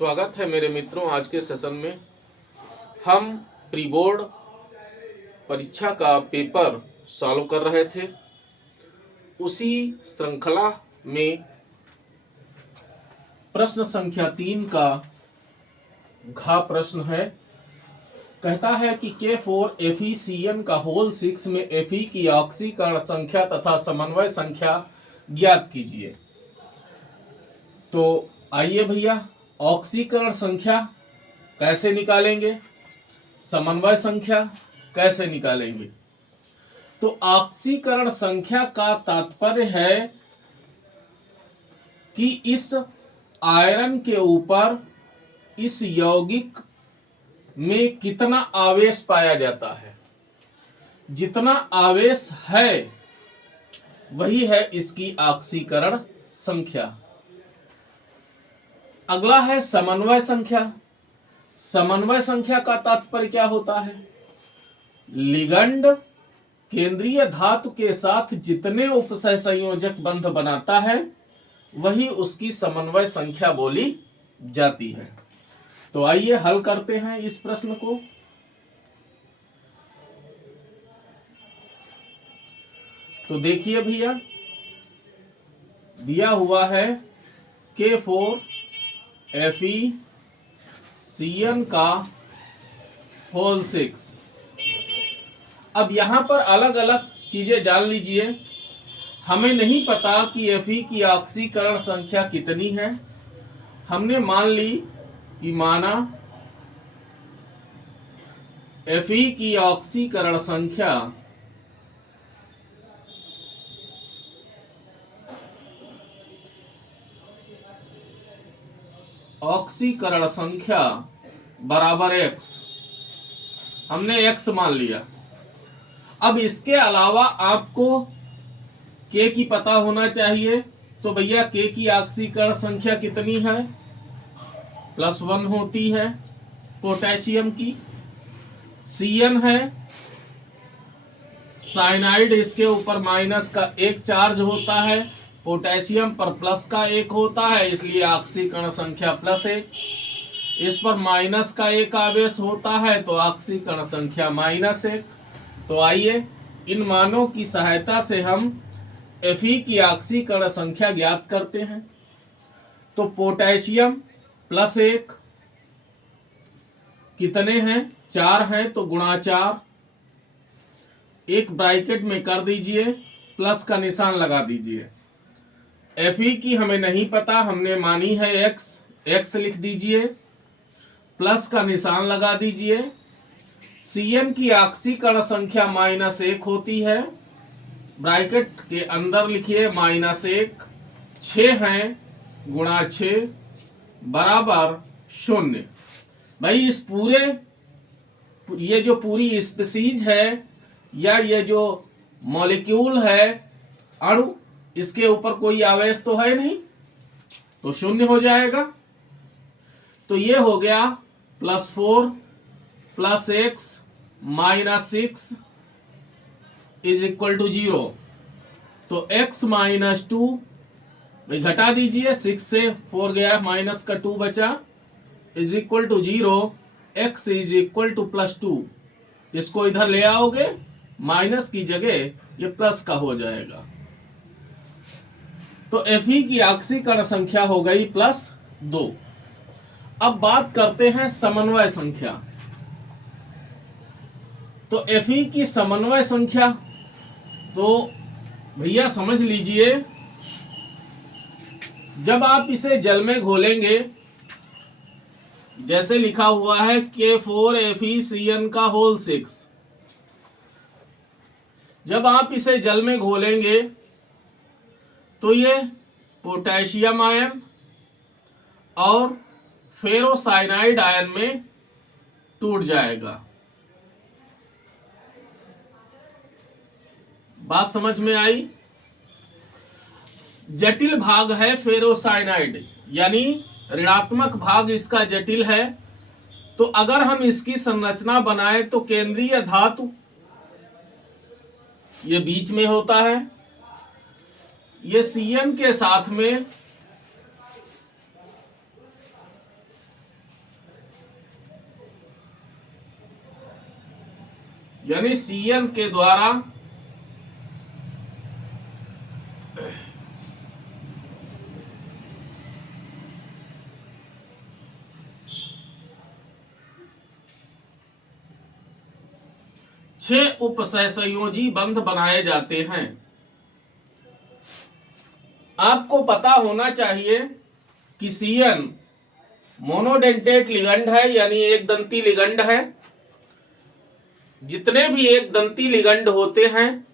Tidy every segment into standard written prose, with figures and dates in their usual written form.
स्वागत है मेरे मित्रों। आज के सेशन में हम प्री बोर्ड परीक्षा का पेपर सॉल्व कर रहे थे। उसी श्रृंखला में प्रश्न संख्या 3 का घ प्रश्न है। कहता है कि K4 FeCN का होल 6 में Fe की ऑक्सीकरण संख्या तथा समन्वय संख्या ज्ञात कीजिए। तो आइए भैया, ऑक्सीकरण संख्या कैसे निकालेंगे, समन्वय संख्या कैसे निकालेंगे। तो ऑक्सीकरण संख्या का तात्पर्य है कि इस आयरन के ऊपर इस यौगिक में कितना आवेश पाया जाता है। जितना आवेश है वही है इसकी ऑक्सीकरण संख्या। अगला है समन्वय संख्या। समन्वय संख्या का तात्पर्य क्या होता है? लिगंड केंद्रीय धातु के साथ जितने उपसह संयोजक बंध बनाता है वही उसकी समन्वय संख्या बोली जाती है। तो आइए हल करते हैं इस प्रश्न को। तो देखिए भैया, दिया हुआ है K4 FeCN का होल 6। अब यहां पर अलग अलग चीजें जान लीजिए। हमें नहीं पता कि Fe की ऑक्सीकरण संख्या कितनी है। हमने मान ली कि माना Fe की ऑक्सीकरण संख्या बराबर x। हमने x मान लिया। अब इसके अलावा आपको K की पता होना चाहिए। तो भैया K की ऑक्सीकरण संख्या कितनी है? +1 होती है पोटेशियम की। Cn है साइनाइड, इसके ऊपर माइनस का एक चार्ज होता है, पोटेशियम पर प्लस का एक होता है, इसलिए ऑक्सीकरण संख्या +1। इस पर माइनस का एक आवेश होता है तो ऑक्सीकरण संख्या -1। तो आइए इन मानों की सहायता से हम Fe की ऑक्सीकरण संख्या ज्ञात करते हैं। तो पोटेशियम +1 कितने हैं? 4 हैं, तो गुणा 4। एक ब्रैकेट में कर दीजिए, प्लस का निशान लगा दीजिए। Fe की हमें नहीं पता, हमने मानी है x लिख दीजिए, प्लस का निशान लगा दीजिए। Cn की ऑक्सीकरण संख्या -1 होती है, ब्रैकेट के अंदर लिखिए -1। 6 हैं, गुणा 6 बराबर 0। भाई इस पूरे ये जो पूरी स्पीसीज है या ये जो मॉलिक्यूल है, अणु, इसके ऊपर कोई आवेश तो है नहीं, तो 0 हो जाएगा। तो ये हो गया +4 + x -6 = 0। तो x -2 भाई घटा दीजिए, 6 से 4 गया, माइनस का 2 बचा, = 0। x = +2। इसको इधर ले आओगे, माइनस की जगह ये प्लस का हो जाएगा। तो Fe की ऑक्सीकरण संख्या हो गई +2। अब बात करते हैं समन्वय संख्या। तो Fe की समन्वय संख्या, तो भैया समझ लीजिए, जब आप इसे जल में घोलेंगे, जैसे लिखा हुआ है K4 FeCN का होल 6, जब आप इसे जल में घोलेंगे तो ये पोटेशियम आयन और फेरोसाइनाइड आयन में टूट जाएगा। बात समझ में आई? जटिल भाग है फेरोसाइनाइड, यानी ऋणात्मक भाग इसका जटिल है। तो अगर हम इसकी संरचना बनाएं तो केंद्रीय धातु ये बीच में होता है, ये Cn के साथ में यानी Cn के द्वारा छह उपसहसंयोजी बंध बनाए जाते हैं। आपको पता होना चाहिए कि Cn मोनोडेंटेट लिगंड है, यानी एक दंती लिगंड है। जितने भी एक दंती लिगंड होते हैं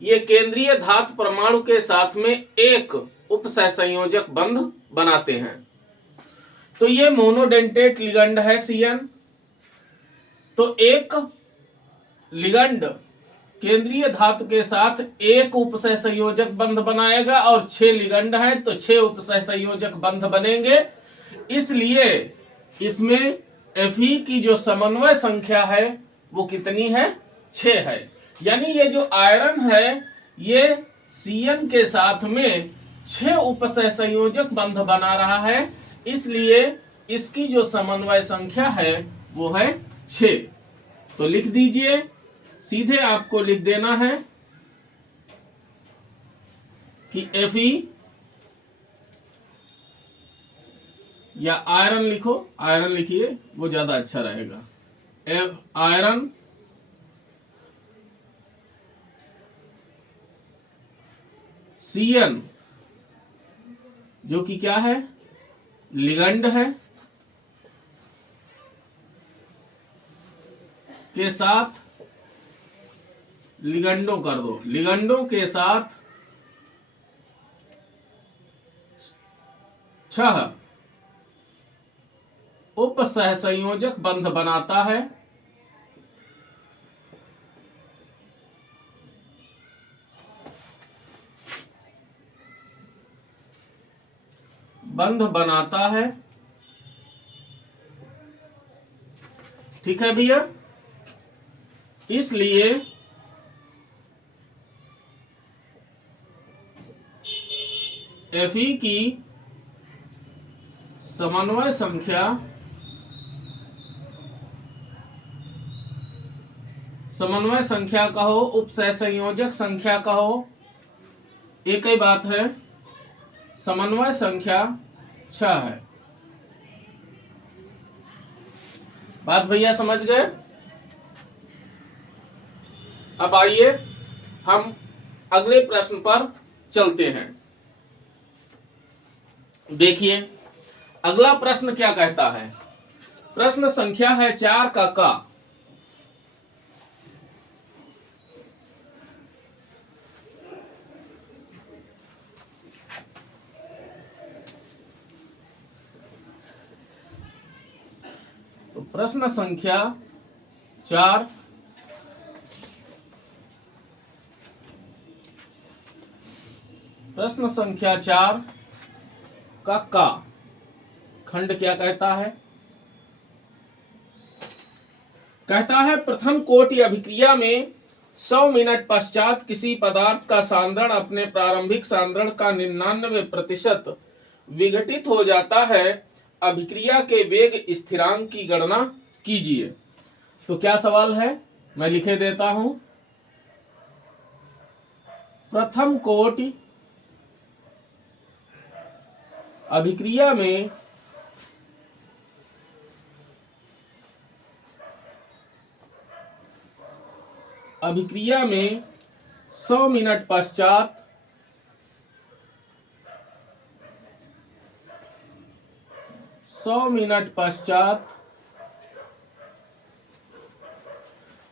ये केंद्रीय धातु परमाणु के साथ में एक उपसहसंयोजक बंध बनाते हैं। तो ये मोनोडेंटेट लिगंड है Cn। तो एक लिगंड केंद्रीय धातु के साथ एक उपसहसंयोजक बंध बनाएगा, और 6 लिगंड है तो 6 उपसहसंयोजक बंध बनेंगे। इसलिए इसमें Fe की जो समन्वय संख्या है वो कितनी है? 6 है। यानी ये जो आयरन है ये Cn के साथ में 6 उपसहसंयोजक बंध बना रहा है, इसलिए इसकी जो समन्वय संख्या है वो है 6। तो लिख दीजिए, सीधे आपको लिख देना है कि Fe या आयरन लिखो, आयरन लिखिए वो ज्यादा अच्छा रहेगा। आयरन Cn जो कि क्या है? लिगंड है, के साथ लिगंडों कर दो, लिगंडों के साथ 6 उपसहसंयोजक बंध बनाता है। बंध बनाता है, ठीक है भैया। इसलिए Fe की समन्वय संख्या कहो, उपसहसंयोजक संख्या कहो, एक ही बात है, समन्वय संख्या 6 है। बात भैया समझ गए? अब आइए हम अगले प्रश्न पर चलते हैं। देखिए अगला प्रश्न क्या कहता है। प्रश्न संख्या है 4 का तो प्रश्न संख्या 4 प्रश्न संख्या 4 का खंड क्या कहता है? कहता है प्रथम कोटि अभिक्रिया में 100 मिनट पश्चात किसी पदार्थ का सांद्रण अपने प्रारंभिक सांद्रण का 99% विघटित हो जाता है। अभिक्रिया के वेग स्थिरांक की गणना कीजिए। तो क्या सवाल है, मैं लिखे देता हूं। प्रथम कोटि अभिक्रिया में अभिक्रिया में 100 मिनट पश्चात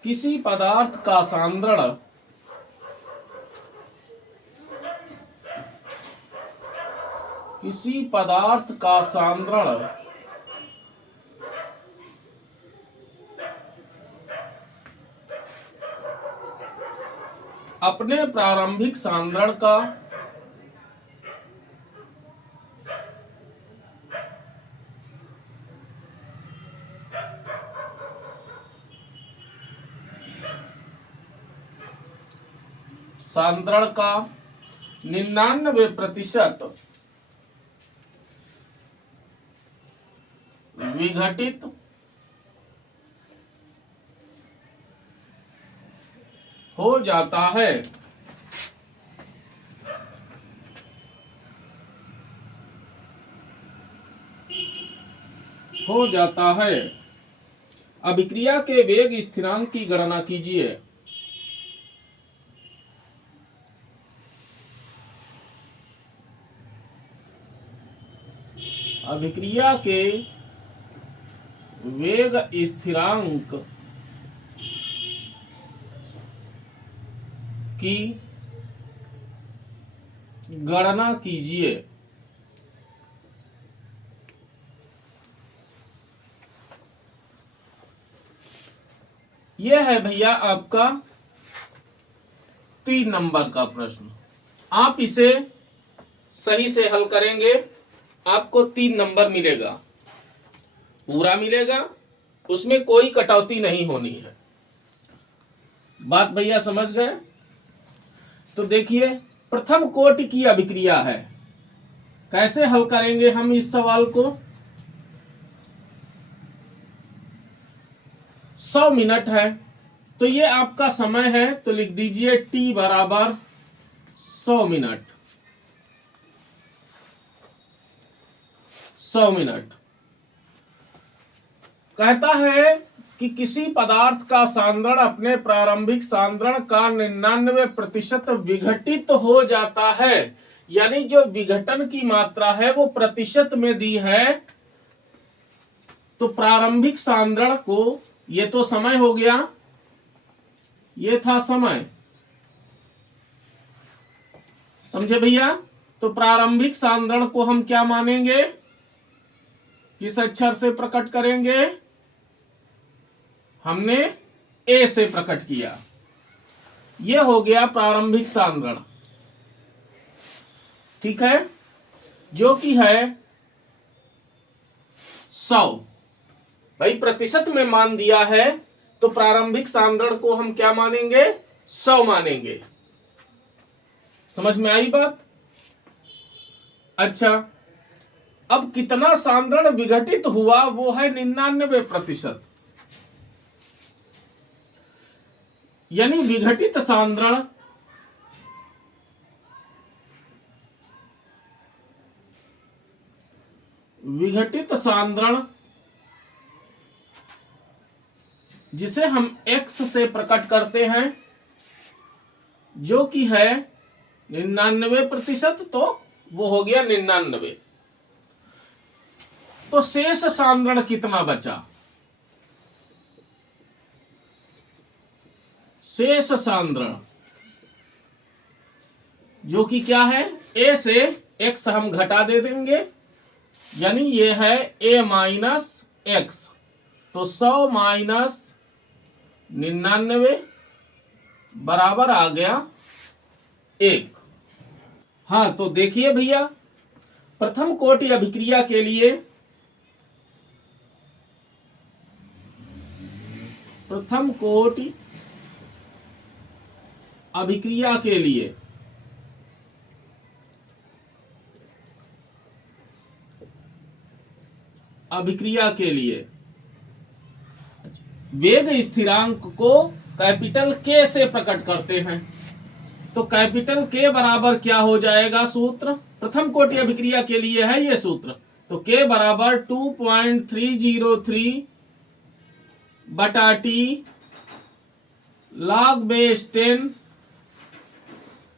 किसी पदार्थ का सांद्रण अपने प्रारंभिक सांद्रण का 99% विघटित हो जाता है। हो जाता है। अभिक्रिया के वेग स्थिरांक की गणना कीजिए। अभिक्रिया के वेग स्थिरांक की गणना कीजिए। यह है भैया आपका 3 नंबर का प्रश्न। आप इसे सही से हल करेंगे, आपको 3 नंबर मिलेगा, पूरा मिलेगा, उसमें कोई कटौती नहीं होनी है। बात भैया समझ गए? तो देखिए, प्रथम कोटि की अभिक्रिया है। कैसे हल करेंगे हम इस सवाल को? 100 मिनट है, तो ये आपका समय है, तो लिख दीजिए t बराबर 100 मिनट। 100 मिनट कहता है कि किसी पदार्थ का सांद्रण अपने प्रारंभिक सांद्रण का 99% विघटित हो जाता है। यानी जो विघटन की मात्रा है वो प्रतिशत में दी है। तो प्रारंभिक सांद्रण को, ये तो समय हो गया, ये था समय, समझे भैया? तो प्रारंभिक सांद्रण को हम क्या मानेंगे, किस अक्षर से प्रकट करेंगे? हमने ए से प्रकट किया। यह हो गया प्रारंभिक सांद्रण, ठीक है, जो कि है 100। भाई प्रतिशत में मान दिया है, तो प्रारंभिक सांद्रण को हम क्या मानेंगे? 100 मानेंगे। समझ में आई बात? अच्छा, अब कितना सांद्रण विघटित हुआ वो है 99%। यानी विघटित सांद्रण जिसे हम x से प्रकट करते हैं, जो कि है 99%, तो वो हो गया 99। तो शेष सांद्रण कितना बचा? शेष सांद्रण जो कि क्या है, a से x हम घटा दे देंगे, यानी ये है a माइनस एक्स। तो 100 माइनस 99 बराबर आ गया 1। हाँ, तो देखिए भैया, प्रथम कोटि अभिक्रिया के लिए, प्रथम कोटि अभिक्रिया के लिए वेग स्थिरांक को कैपिटल के से प्रकट करते हैं। तो कैपिटल के बराबर क्या हो जाएगा सूत्र? प्रथम कोटि अभिक्रिया के लिए है ये सूत्र। तो के बराबर 2.303 बटा टी log बेस 10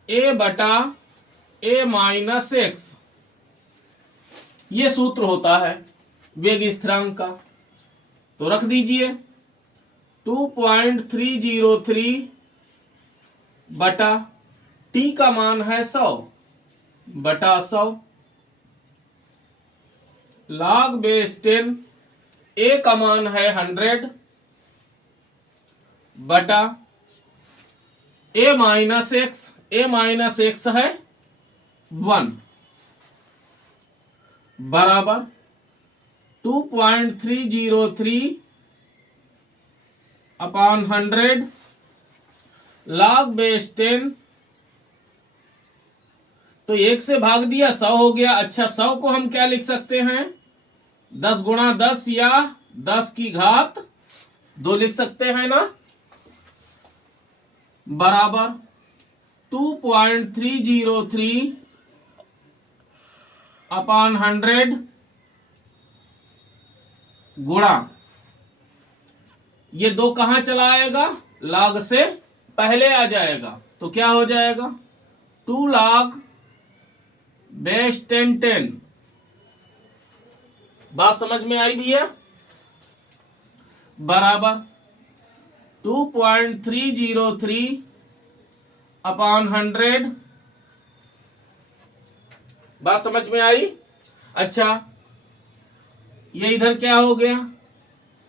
a बटा a माइनस एक्स, ये सूत्र होता है वेग स्थिरांक का। तो रख दीजिए 2.303 बटा टी का मान है 100 बटा 100 log बेस 10 a का मान है 100 बटा a minus x, a minus x है 1 बराबर 2.303 अपॉन 100 log बेस 10। तो 1 से भाग दिया 100 हो गया। अच्छा, 100 को हम क्या लिख सकते हैं? 10 गुणा 10 या 10 की घात 2 लिख सकते हैं ना। बराबर 2.303 अपॉन 100 गुणा, ये 2 कहां चला आएगा, log से पहले आ जाएगा, तो क्या हो जाएगा 2 log बेस 10 बात समझ में आई भैया, बराबर 2.303 अपॉन 100, बात समझ में आई। अच्छा ये इधर क्या हो गया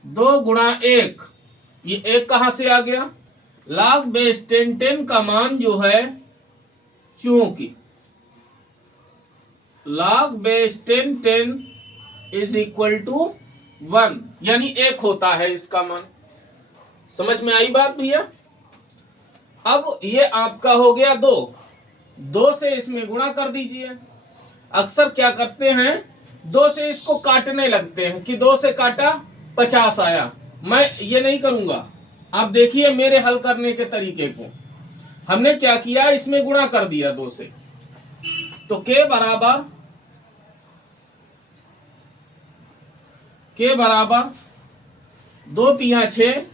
2 गुणा 1, ये 1 कहां से आ गया, log बेस 10 का मान जो है, चूंकि log base 10 is equal to 1, यानी 1 होता है इसका मान। समझ में आई बात भैया। अब ये आपका हो गया 2 से इसमें गुणा कर दीजिए। अक्सर क्या करते हैं 2 से इसको काटने लगते हैं कि 2 से काटा 50 आया, मैं ये नहीं करूंगा। आप देखिए मेरे हल करने के तरीके को, हमने क्या किया इसमें गुणा कर दिया 2 से, तो के बराबर 2 तिया 6,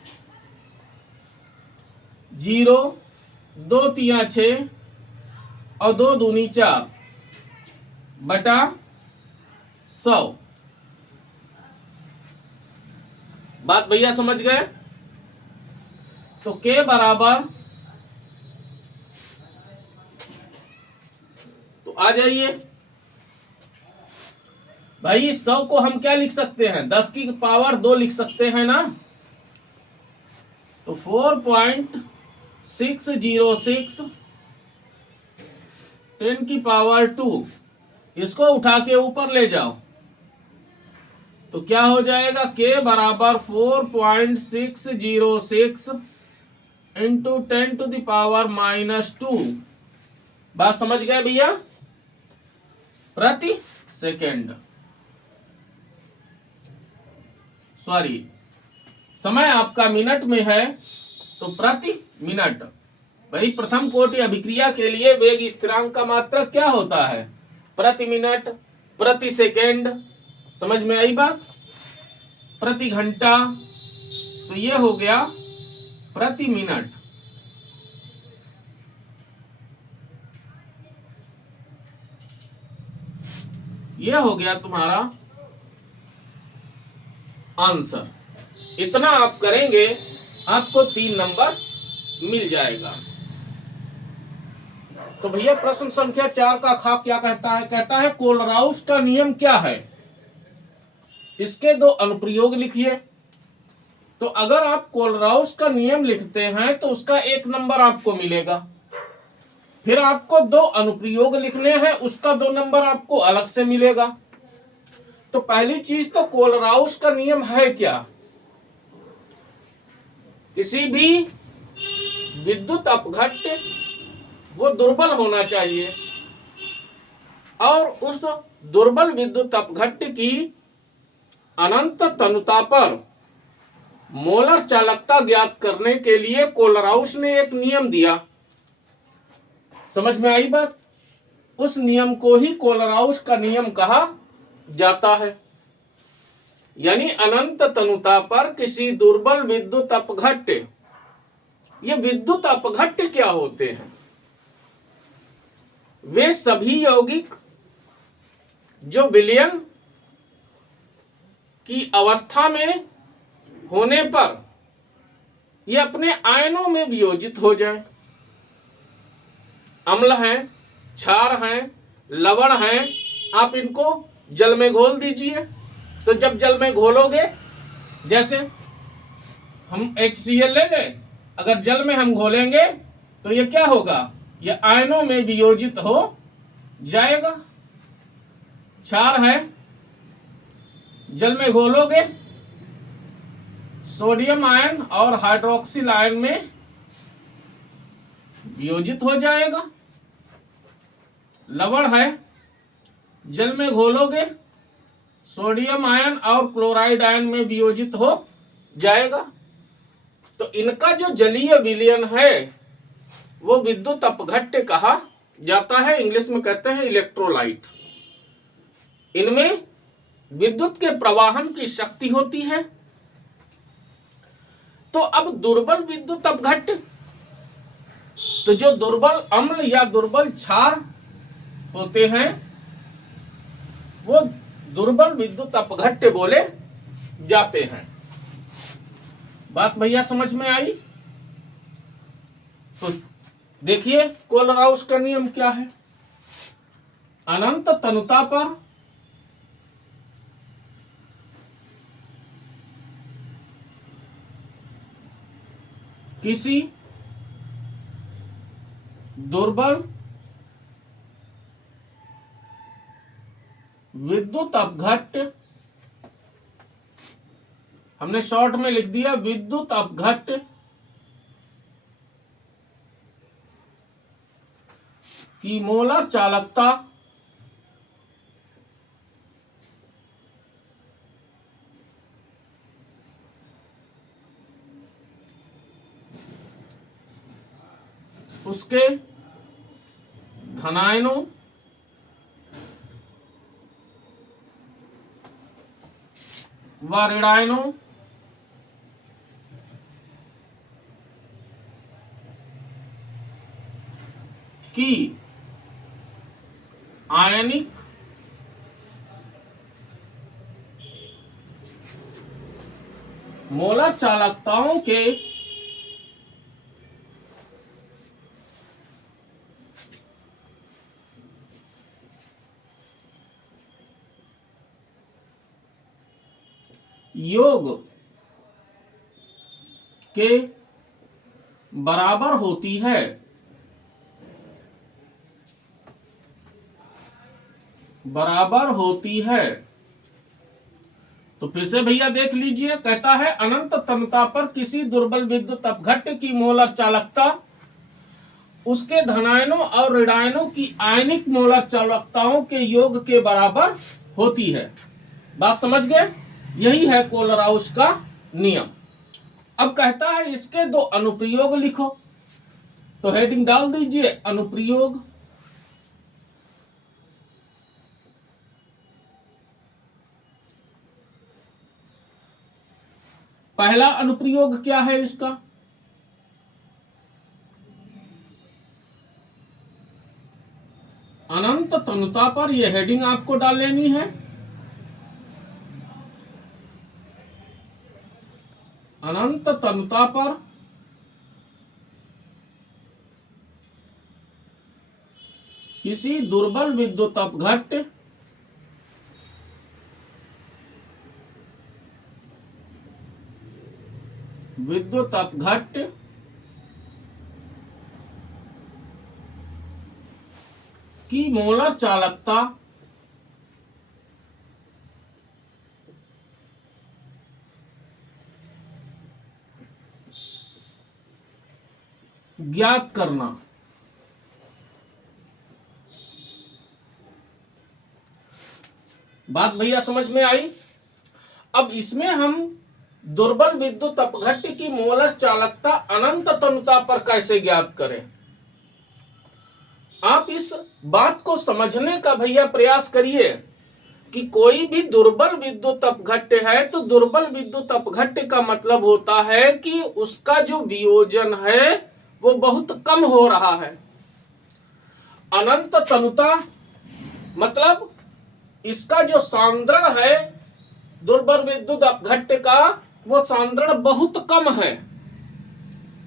0, 2 तिया 6 और 2 दूनी 4 बटा 100। बात भैया समझ गए। तो के बराबर, तो आ जाइए भाई, 100 को हम क्या लिख सकते हैं 10 की पावर 2 लिख सकते हैं ना, तो 4.606 10 की पावर 2, इसको उठा के ऊपर ले जाओ तो क्या हो जाएगा के बराबर 4.606 इंटू 10 टू द पावर -2। बात समझ गए भैया, प्रति सेकेंड, सॉरी समय आपका मिनट में है तो प्रति मिनट। भाई प्रथम कोटि अभिक्रिया के लिए वेग स्थिरांक का मात्रक क्या होता है, प्रति मिनट, प्रति सेकेंड। समझ में आई बात, प्रति घंटा, तो ये हो गया प्रति मिनट। ये हो गया तुम्हारा आंसर। इतना आप करेंगे आपको 3 नंबर मिल जाएगा। तो भैया प्रश्न संख्या 4 का खा क्या कहता है, कहता है कोलराउस का नियम क्या है, इसके 2 अनुप्रयोग लिखिए। तो अगर आप कोलराउस का नियम लिखते हैं तो उसका 1 नंबर आपको मिलेगा, फिर आपको 2 अनुप्रयोग लिखने हैं, उसका 2 नंबर आपको अलग से मिलेगा। तो पहली चीज तो कोलराउस का नियम है क्या, किसी भी विद्युत अपघट्य वो दुर्बल होना चाहिए और उस दुर्बल विद्युत अपघट्य की अनंत तनुता पर मोलर चालकता ज्ञात करने के लिए कोलराउस ने एक नियम दिया। समझ में आई बात, उस नियम को ही कोलराउस का नियम कहा जाता है। यानी अनंत तनुता पर किसी दुर्बल विद्युत अपघट्य, ये विद्युत अपघट्य क्या होते हैं, वे सभी यौगिक जो विलयन की अवस्था में होने पर ये अपने आयनों में वियोजित हो जाए। अम्ल हैं, क्षार हैं, लवण हैं, आप इनको जल में घोल दीजिए। तो जब जल में घोलोगे, जैसे हम HCl ले लें, अगर जल में हम घोलेंगे तो ये क्या होगा, ये आयनों में वियोजित हो जाएगा। क्षार है, जल में घोलोगे सोडियम आयन और हाइड्रोक्सिल आयन में वियोजित हो जाएगा। लवण है, जल में घोलोगे सोडियम आयन और क्लोराइड आयन में वियोजित हो जाएगा। तो इनका जो जलीय विलयन है वो विद्युत अपघट्य कहा जाता है, इंग्लिश में कहते हैं इलेक्ट्रोलाइट। इनमें विद्युत के प्रवाहन की शक्ति होती है। तो अब दुर्बल विद्युत अपघट्य, तो जो दुर्बल अम्ल या दुर्बल क्षार होते हैं वो दुर्बल विद्युत अपघट्य बोले जाते हैं। बात भैया समझ में आई? तो देखिए कोलराउस का नियम क्या है। अनंत तनुता पर किसी दुर्बल विद्युत अपघट्य, हमने शॉर्ट में लिख दिया विद्युत अपघट्य, की मोलर चालकता उसके धनायनों व ऋणायनों की आयनिक मोलर चालकताओं के योग के बराबर होती है। बराबर होती है। तो फिर से भैया देख लीजिए, कहता है अनंत तनुता पर किसी दुर्बल विद्युत अपघट्य की मोलर चालकता उसके धनायनों और ऋणायनों की आयनिक मोलर चालकताओं के योग के बराबर होती है। बात समझ गए? यही है कोलराउस का नियम। अब कहता है इसके दो अनुप्रयोग लिखो। तो हेडिंग डाल दीजिए अनुप्रयोग। पहला अनुप्रयोग क्या है इसका? अनंत तनुता पर यह हेडिंग आपको डाल लेनी है। अनंत तनुता पर किसी दुर्बल विद्युत अपघट्य की मोलर चालकता ज्ञात करना। बात भैया समझ में आई? अब इसमें हम दुर्बल विद्युत अपघट्य की मोलर चालकता अनंत तनुता पर कैसे ज्ञात करें? आप इस बात को समझने का भैया प्रयास करिए कि कोई भी दुर्बल विद्युत अपघट्य है तो दुर्बल विद्युत अपघट्य का मतलब होता है कि उसका जो वियोजन है वो बहुत कम हो रहा है। अनंत तनुता मतलब इसका जो सांद्रण है दुर्बल विद्युत अपघट्य का, वो सांद्रण बहुत कम है,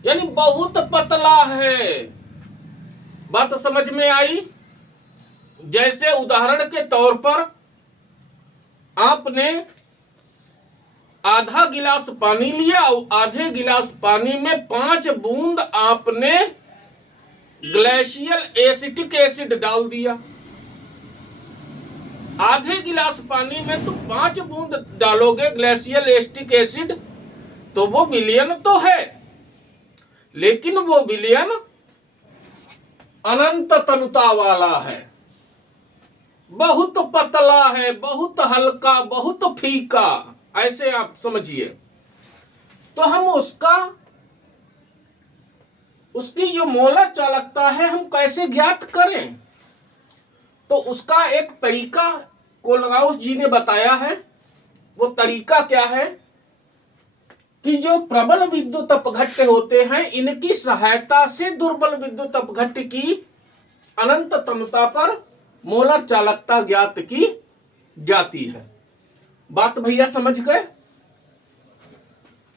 यानी बहुत पतला है। बात समझ में आई? जैसे उदाहरण के तौर पर आपने आधा गिलास पानी लिया और आधे गिलास पानी में 5 बूंद आपने ग्लेशियल एसिटिक एसिड डाल दिया। आधे गिलास पानी में तुम 5 बूंद डालोगे ग्लेशियल एसिटिक एसिड, तो वो विलयन तो है, लेकिन वो विलयन अनंत तनुता वाला है, बहुत पतला है, बहुत हल्का, बहुत फीका, ऐसे आप समझिए। तो हम उसका उसकी जो मोलर चालकता है हम कैसे ज्ञात करें, तो उसका एक तरीका कोलराउस जी ने बताया है। वो तरीका क्या है कि जो प्रबल विद्युत अपघट्य होते हैं, इनकी सहायता से दुर्बल विद्युत अपघट्य की अनंत तमता पर मोलर चालकता ज्ञात की जाती है। बात भैया समझ गए।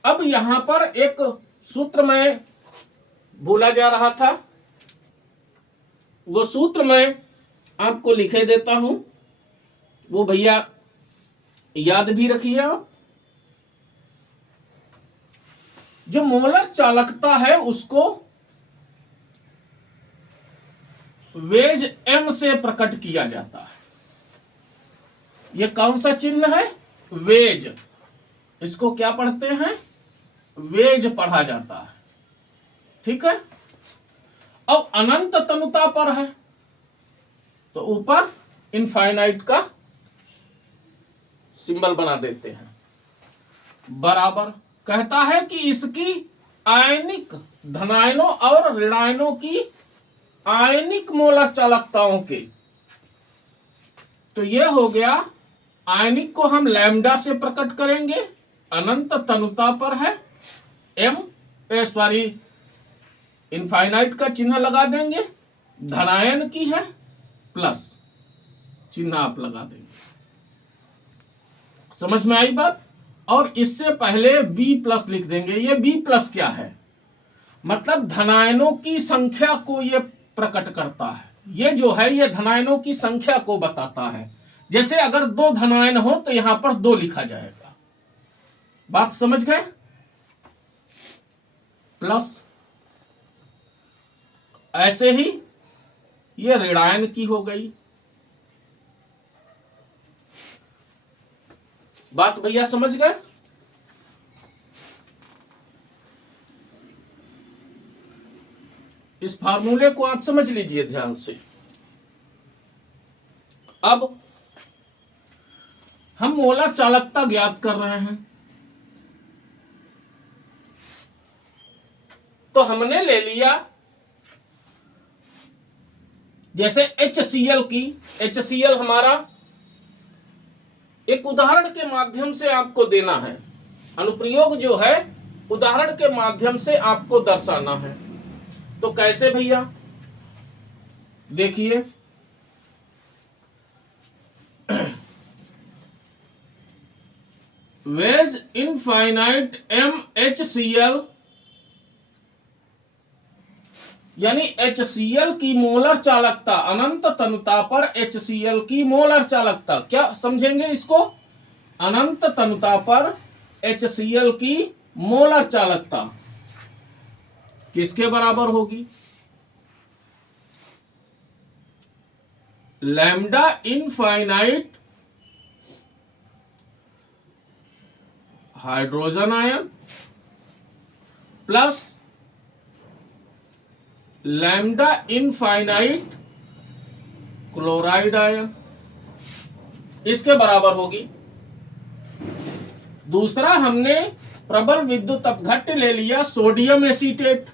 अब यहां पर एक सूत्र मैं भूला जा रहा था, वो सूत्र मैं आपको लिखे देता हूं, वो भैया याद भी रखिए आप। जो मोलर चालकता है उसको वेज एम से प्रकट किया जाता है। ये कौन सा चिन्ह है? वेज। इसको क्या पढ़ते हैं? वेज पढ़ा जाता है। ठीक है। अब अनंत तनुता पर है तो ऊपर इनफाइनाइट का सिंबल बना देते हैं, बराबर। कहता है कि इसकी आयनिक धनायनों और ऋणायनों की आयनिक मोलर चालकताओं के, तो यह हो गया। आयनिक को हम लैम्डा से प्रकट करेंगे, अनंत तनुता पर है, इनफाइनाइट का चिन्ह लगा देंगे। धनायन की है, प्लस चिन्ह आप लगा देंगे। समझ में आई बात? और इससे पहले V+ लिख देंगे। ये V+ क्या है? मतलब धनायनों की संख्या को ये प्रकट करता है। ये जो है ये धनायनों की संख्या को बताता है। जैसे अगर 2 धनायन हो तो यहां पर 2 लिखा जाएगा। बात समझ गए? प्लस ऐसे ही ये ऋणायन की हो गई। बात भैया समझ गए? इस फार्मूले को आप समझ लीजिए ध्यान से। अब हम मोलर चालकता ज्ञात कर रहे हैं, तो हमने ले लिया जैसे HCl की। HCl हमारा एक उदाहरण के माध्यम से आपको देना है। अनुप्रयोग जो है उदाहरण के माध्यम से आपको दर्शाना है। तो कैसे भैया? देखिए, वेज इनफाइनाइट MHCl यानी HCl की मोलर चालकता, अनंत तनुता पर HCl की मोलर चालकता, क्या समझेंगे इसको? अनंत तनुता पर HCl की मोलर चालकता किसके बराबर होगी? Lambda infinite hydrogen ion plus lambda infinite chloride ion, इसके बराबर होगी। दूसरा हमने प्रबल विद्युत अपघट्य ले लिया सोडियम एसीटेट,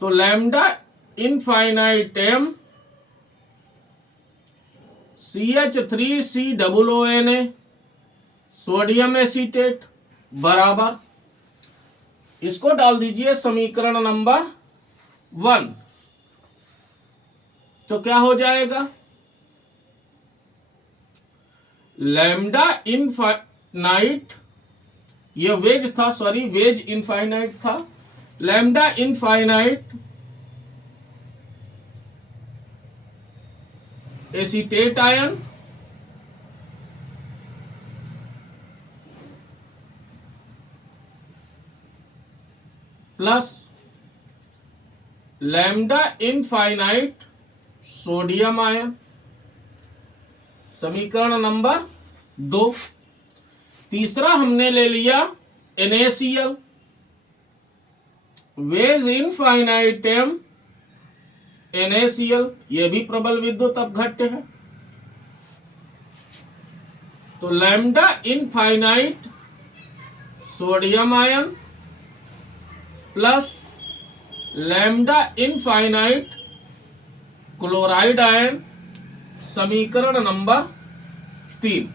तो lambda infinite M CH3COONA sodium acetate बराबर, इसको डाल दीजिए समीकरण नंबर 1। तो क्या हो जाएगा? लैम्डा इनफाइनाइट, ये वेज था, सॉरी वेज इनफाइनाइट था। Lambda infinite acetate ion plus lambda infinite sodium ion, समीकरण नंबर 2। तीसरा हमने ले लिया NaCl, wedge infinite M NaCl, यह भी प्रबल विद्युत अपघट्य है। तो lambda infinite sodium ion plus lambda infinite chloride ion, समीकरण नंबर 3।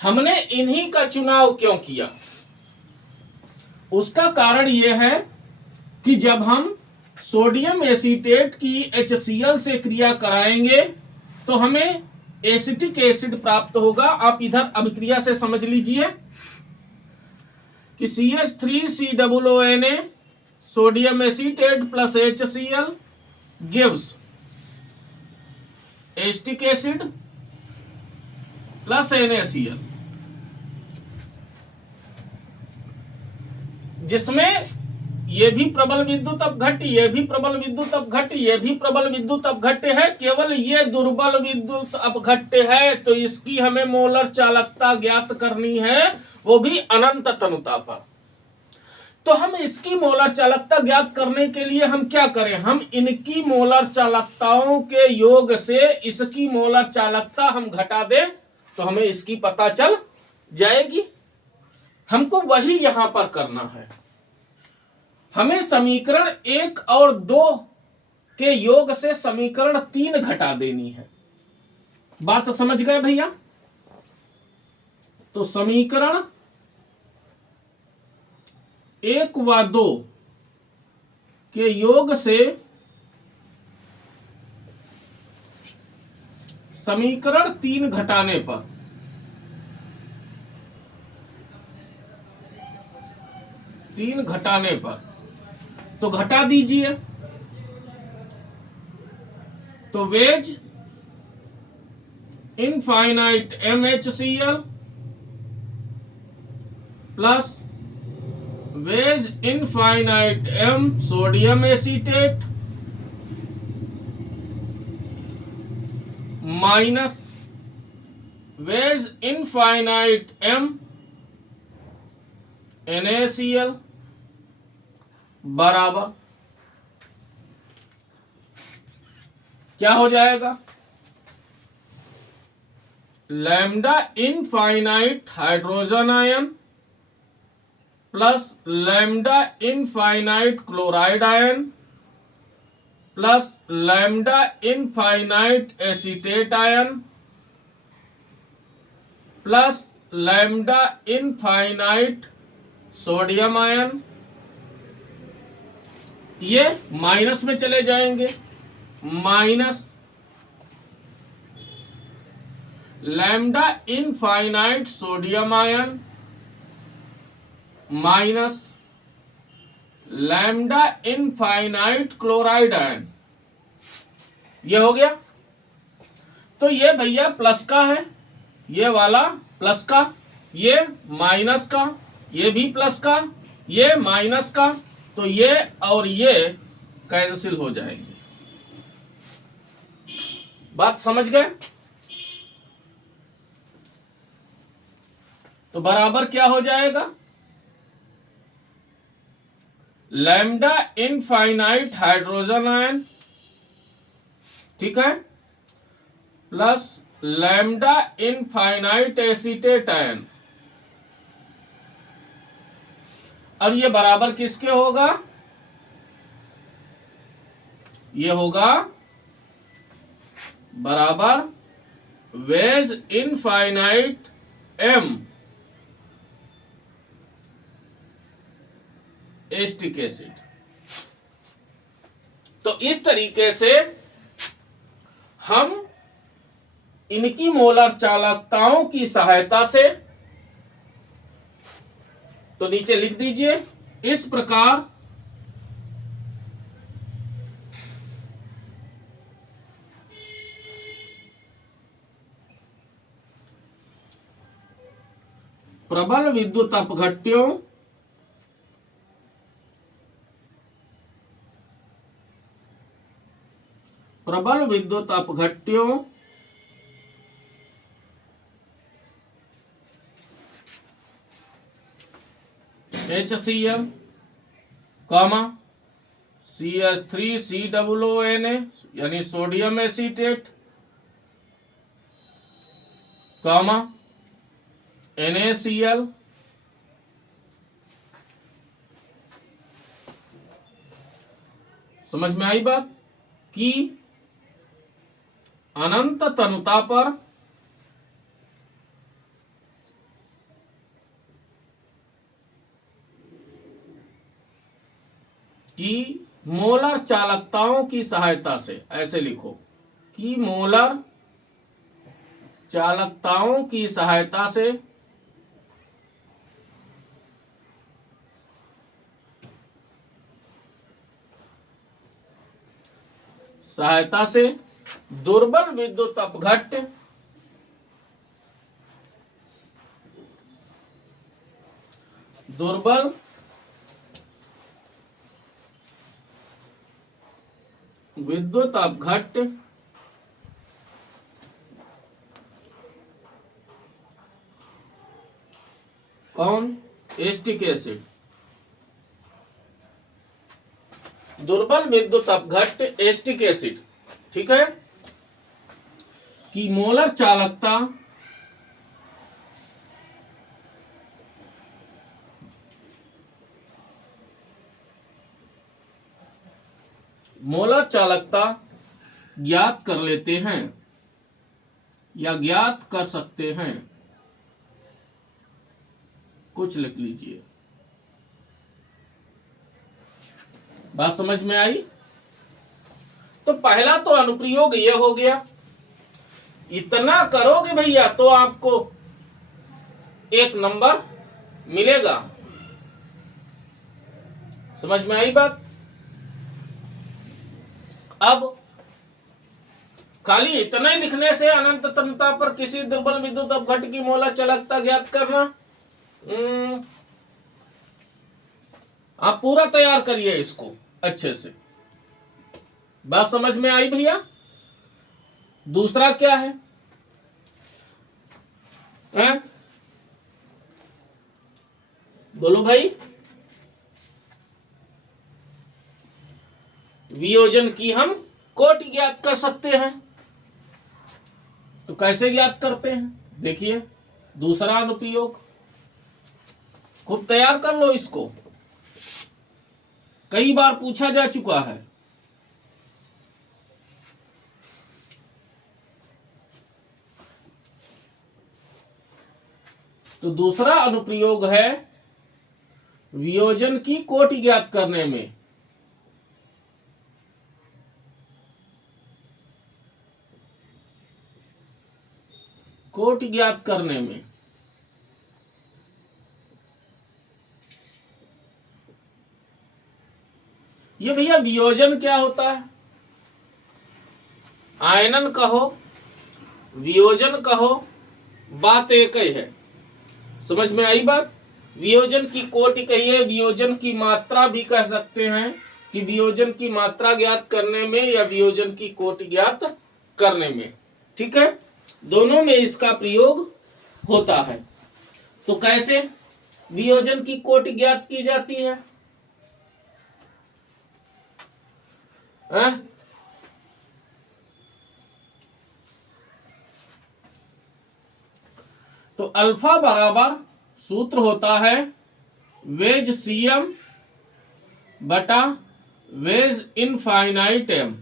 हमने इन्हीं का चुनाव क्यों किया? उसका कारण यह है कि जब हम सोडियम एसीटेट की HCl से क्रिया कराएंगे तो हमें एसिटिक एसिड प्राप्त होगा। आप इधर अभिक्रिया से समझ लीजिए कि CH3COONA sodium acetate plus HCl gives acetic acid plus NaCl, जिसमें ये भी प्रबल विद्युत अपघट्य, ये भी प्रबल विद्युत अपघट्य, ये भी प्रबल विद्युत अपघट्य है, केवल ये दुर्बल विद्युत अपघट्य है। तो इसकी हमें मोलर चालकता ज्ञात करनी है, वो भी अनंत तनुता पर। तो हम इसकी मोलर चालकता ज्ञात करने के लिए हम क्या करें? हम इनकी मोलर चालकताओं के योग से इसकी मोलर चालकता हम घटा दें तो हमें इसकी पता चल जाएगी। हमको वही यहां पर करना है। हमें समीकरण 1 और 2 के योग से समीकरण 3 घटा देनी है। बात समझ गए भैया? तो समीकरण 1 व 2 के योग से समीकरण 3 घटाने पर तो घटा दीजिए। तो wedge infinite MHCl plus wedge infinite M sodium acetate minus wedge infinite M NaCl बराबर क्या हो जाएगा? Lambda infinite hydrogen ion plus lambda infinite chloride ion plus lambda infinite acetate ion plus lambda infinite sodium ion, ये minus में चले जाएंगे। Minus lambda infinite sodium ion minus lambda infinite chloride ion, ये हो गया। तो ये भैया प्लस का है, ये वाला प्लस का, ये माइनस का, ये भी प्लस का, ये माइनस का, तो ये और ये कैंसिल हो जाएंगे। बात समझ गए? तो बराबर क्या हो जाएगा? लैम्डा इनफाइनाइट हाइड्रोजन आयन, ठीक है, plus lambda infinite acetate ion. अब ये बराबर किसके होगा? ये होगा बराबर wedge infinite M acetic acid. तो इस तरीके से हम इनकी मोलर चालकताओं की सहायता से, तो नीचे लिख दीजिए इस प्रकार प्रबल विद्युत अपघट्यों HCl, CH3COONA यानी सोडियम एसीटेट, NaCl समझ में आई बात? कि अनंत तनुता पर कि मोलर चालकताओं की सहायता से, ऐसे लिखो कि मोलर चालकताओं की सहायता से दुर्बल विद्युत अपघट्य कौन? Acetic acid. दुर्बल विद्युत अपघट्य एस्टिक एसिड, ठीक है, कि मोलर चालकता ज्ञात कर लेते हैं या ज्ञात कर सकते हैं। कुछ लिख लीजिए। बात समझ में आई? तो पहला तो अनुप्रयोग ये हो गया। इतना करोगे भैया तो आपको 1 नंबर मिलेगा। समझ में आई बात? अब खाली इतना ही लिखने से अनंत तनुता पर किसी दुर्बल विद्युत अपघट्य की मोलर चालकता ज्ञात करना, आप पूरा तैयार करिए इसको अच्छे से। बात समझ में आई भैया? दूसरा क्या है? बोलो भाई। वियोजन की हम कोटि ज्ञात कर सकते हैं। तो कैसे ज्ञात करते हैं? देखिए दूसरा अनुप्रयोग, खुद तैयार कर लो इसको, कई बार पूछा जा चुका है। तो दूसरा अनुप्रयोग है वियोजन की कोटि ज्ञात करने में। कोटि ज्ञात करने में ये भैया वियोजन क्या होता है? आयनन कहो, वियोजन कहो, बात एक ही है। समझ में आई बात? वियोजन की कोटि कहिए, वियोजन की मात्रा भी कह सकते हैं कि वियोजन की मात्रा ज्ञात करने में या वियोजन की कोटि ज्ञात करने में, ठीक है, दोनों में इसका प्रयोग होता है। तो कैसे वियोजन की कोटि ज्ञात की जाती है? तो अल्फा बराबर सूत्र होता है वेज सीएम बटा वेज इनफाइनाइट एम।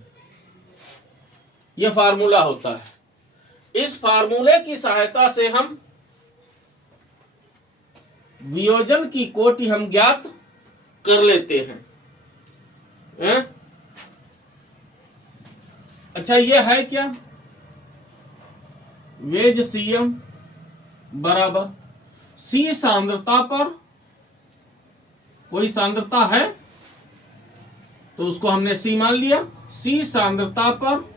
यह फार्मूला होता है। इस फार्मूले की सहायता से हम वियोजन की कोटि हम ज्ञात कर लेते हैं। अच्छा, यह है क्या? वेज सीएम बराबर सी सांद्रता पर, कोई सांद्रता है तो उसको हमने सी मान लिया, सी सांद्रता पर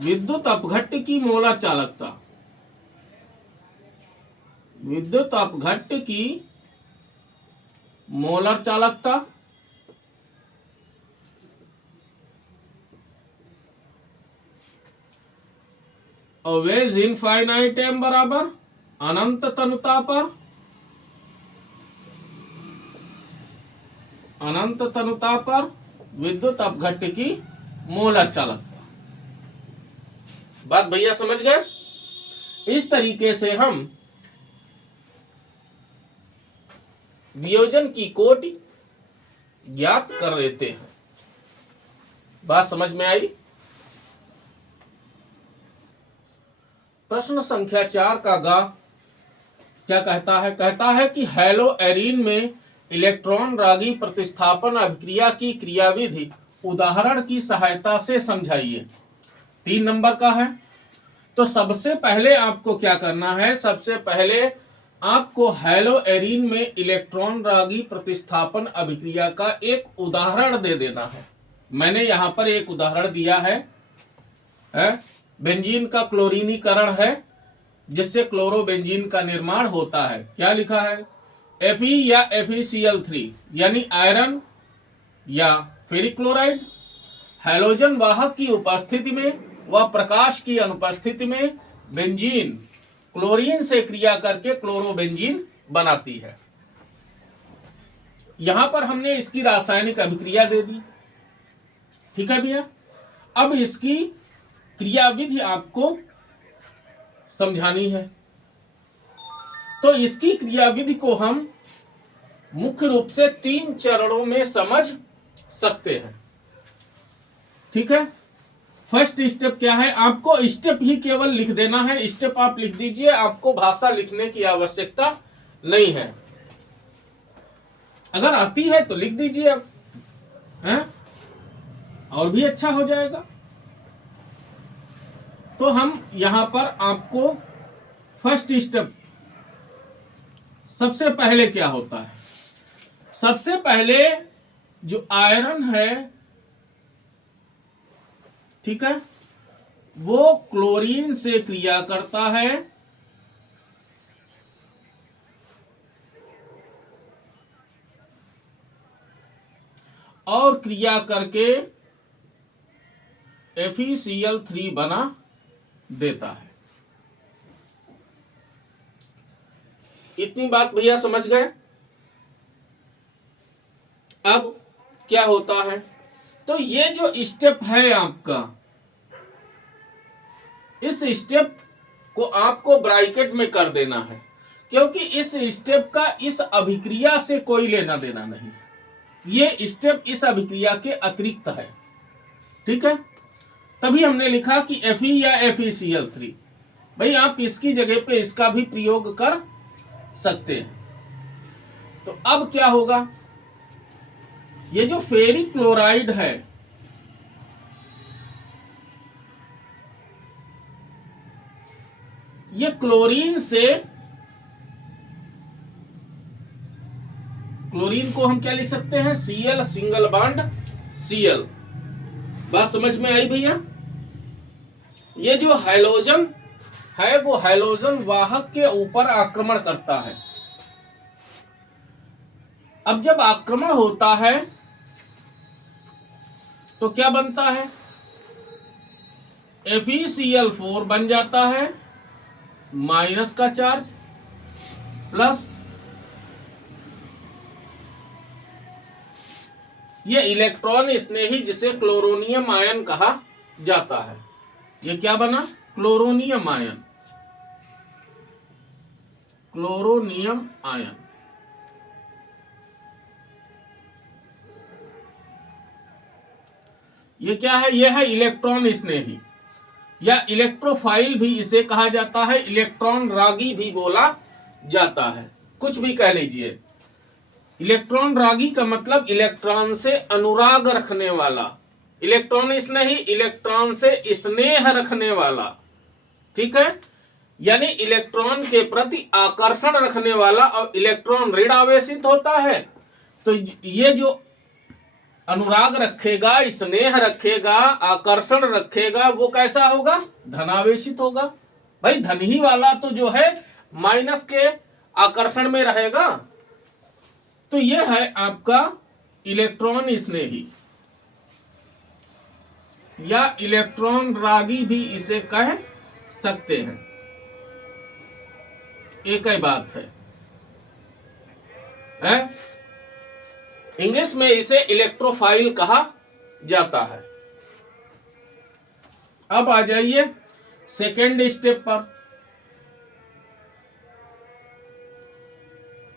विद्युत अपघट्य की मोलर चालकता, विद्युत अपघट्य की मोलर चालकता और वेज इनफाइनाइट एम बराबर अनंत तनुता पर, अनंत तनुता पर विद्युत अपघट्य की मोलर चालकता। बात भैया समझ गए? इस तरीके से हम वियोजन की कोटि ज्ञात कर लेते हैं। बात समझ में आई? प्रश्न संख्या 4 का गा क्या कहता है? कहता है कि हेलो एरीन में इलेक्ट्रॉन रागी प्रतिस्थापन अभिक्रिया की क्रियाविधि उदाहरण की सहायता से समझाइए। 3 नंबर का है। तो सबसे पहले आपको क्या करना है? सबसे पहले आपको हेलो एरीन में इलेक्ट्रॉन रागी प्रतिस्थापन अभिक्रिया का एक उदाहरण दे देना है। मैंने यहां पर एक उदाहरण दिया है, बेंजीन का क्लोरीनीकरण है जिससे क्लोरोबेंजीन का निर्माण होता है। क्या लिखा है? Fe या FeCl3 यानी आयरन या फेरिक क्लोराइड हैलोजन वाहक की उपस्थिति में व प्रकाश की अनुपस्थिति में बेंजीन क्लोरीन से क्रिया करके क्लोरोबेंजीन बनाती है। यहां पर हमने इसकी रासायनिक अभिक्रिया दे दी। ठीक है भैया। अब इसकी क्रियाविधि आपको समझानी है। तो इसकी क्रियाविधि को हम मुख्य रूप से 3 चरणों में समझ सकते हैं। ठीक है। फर्स्ट स्टेप क्या है? आपको स्टेप ही केवल लिख देना है। स्टेप आप लिख दीजिए, आपको भाषा लिखने की आवश्यकता नहीं है। अगर आती है तो लिख दीजिए आप, हैं? और भी अच्छा हो जाएगा। तो हम यहां पर आपको फर्स्ट स्टेप, सबसे पहले क्या होता है? सबसे पहले जो आयरन है, ठीक है, वो क्लोरीन से क्रिया करता है और क्रिया करके FeCl3 बना देता है। इतनी बात भैया समझ गए? अब क्या होता है? तो ये जो स्टेप है आपका, इस स्टेप को आपको ब्रैकेट में कर देना है, क्योंकि इस स्टेप का इस अभिक्रिया से कोई लेना देना नहीं। ये स्टेप इस अभिक्रिया के अतिरिक्त है। ठीक है। तभी हमने लिखा कि Fe या FeCl3। भाई आप इसकी जगह पे इसका भी प्रयोग कर सकते हैं। तो अब क्या होगा? ये जो फेरिक क्लोराइड है, ये क्लोरीन से, क्लोरीन को हम क्या लिख सकते हैं? Cl single bond Cl। बात समझ में आई भैया? ये जो हैलोजन है वो हैलोजन वाहक के ऊपर आक्रमण करता है। अब जब आक्रमण होता है तो क्या बनता है? FeCl4 बन जाता है, माइनस का चार्ज प्लस ये इलेक्ट्रॉन स्नेही जिसे क्लोरोनियम आयन कहा जाता है। ये क्या बना? Chloronium ion, chloronium ion. ये क्या है? ये है इलेक्ट्रॉन स्नेही या इलेक्ट्रोफाइल भी इसे कहा जाता है, इलेक्ट्रॉन रागी भी बोला जाता है, कुछ भी कह लीजिए। इलेक्ट्रॉन रागी का मतलब इलेक्ट्रॉन से अनुराग रखने वाला, इलेक्ट्रॉन स्नेही इलेक्ट्रॉन से स्नेह रखने वाला। ठीक है। यानी इलेक्ट्रॉन के प्रति आकर्षण रखने वाला। और इलेक्ट्रॉन ऋण आवेशित होता है, तो ये जो अनुराग रखेगा, स्नेह रखेगा, आकर्षण रखेगा, वो कैसा होगा? धनावेशित होगा। भाई धन ही वाला तो जो है माइनस के आकर्षण में रहेगा। तो ये है आपका इलेक्ट्रॉन स्नेही या इलेक्ट्रॉन रागी भी इसे कह सकते हैं। एक ही बात है, इंग्लिश में इसे इलेक्ट्रोफाइल कहा जाता है। अब आ जाइए सेकेंड स्टेप पर।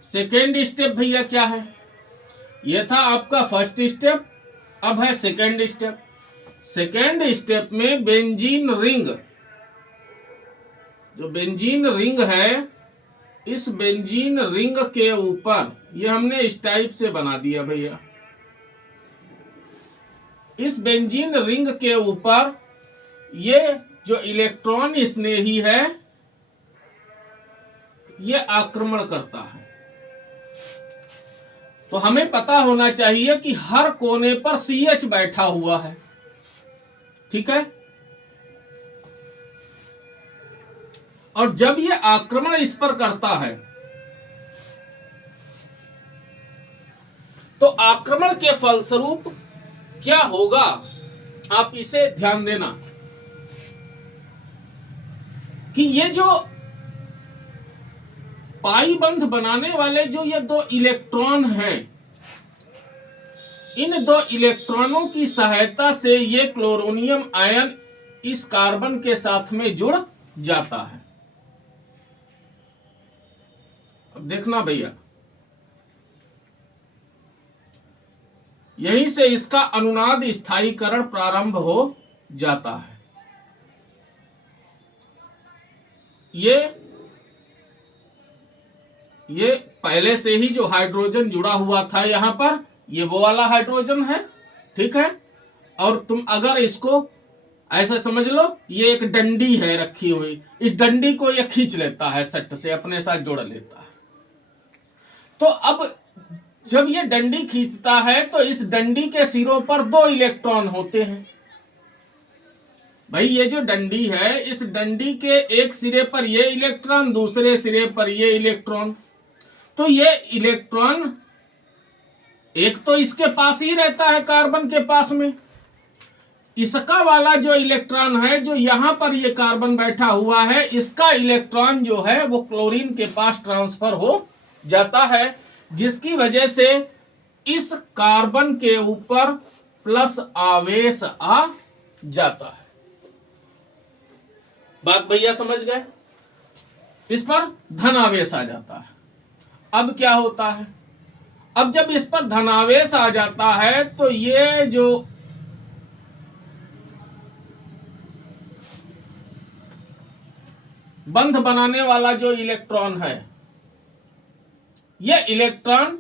सेकेंड स्टेप भैया क्या है? ये था आपका फर्स्ट स्टेप। अब है सेकेंड स्टेप। सेकेंड स्टेप में बेंजीन रिंग, जो बेंजीन रिंग है, इस बेंजीन रिंग के ऊपर, ये हमने इस टाइप से बना दिया भैया, इस बेंजीन रिंग के ऊपर ये जो इलेक्ट्रॉन स्नेही है ये आक्रमण करता है। तो हमें पता होना चाहिए कि हर कोने पर CH बैठा हुआ है, ठीक है। और जब ये आक्रमण इस पर करता है तो आक्रमण के फलस्वरूप क्या होगा, आप इसे ध्यान देना कि ये जो पाई बंध बनाने वाले जो ये दो इलेक्ट्रॉन हैं, इन दो इलेक्ट्रॉनों की सहायता से ये क्लोरोनियम आयन इस कार्बन के साथ में जुड़ जाता है। अब देखना भैया, यहीं से इसका अनुनाद स्थायीकरण प्रारंभ हो जाता है। ये पहले से ही जो हाइड्रोजन जुड़ा हुआ था यहां पर, ये वो वाला हाइड्रोजन है, ठीक है। और तुम अगर इसको ऐसा समझ लो, ये एक डंडी है रखी हुई, इस डंडी को ये खींच लेता है, सट से अपने साथ जोड़ लेता है। तो अब जब ये डंडी खींचता है तो इस डंडी के सिरों पर दो इलेक्ट्रॉन होते हैं। भाई ये जो डंडी है, इस डंडी के एक सिरे पर ये इलेक्ट्रॉन, दूसरे सिरे पर ये इलेक्ट्रॉन। तो ये इलेक्ट्रॉन एक तो इसके पास ही रहता है, कार्बन के पास में। इसका वाला जो इलेक्ट्रॉन है, जो यहां पर ये कार्बन बैठा हुआ है, इसका इलेक्ट्रॉन जो है वो क्लोरीन के पास ट्रांसफर हो जाता है, जिसकी वजह से इस कार्बन के ऊपर प्लस आवेश आ जाता है। बात भैया समझ गए? इस पर धन आवेश आ जाता है। अब क्या होता है, अब जब इस पर धनावेश आ जाता है तो ये जो बंध बनाने वाला जो इलेक्ट्रॉन है, ये इलेक्ट्रॉन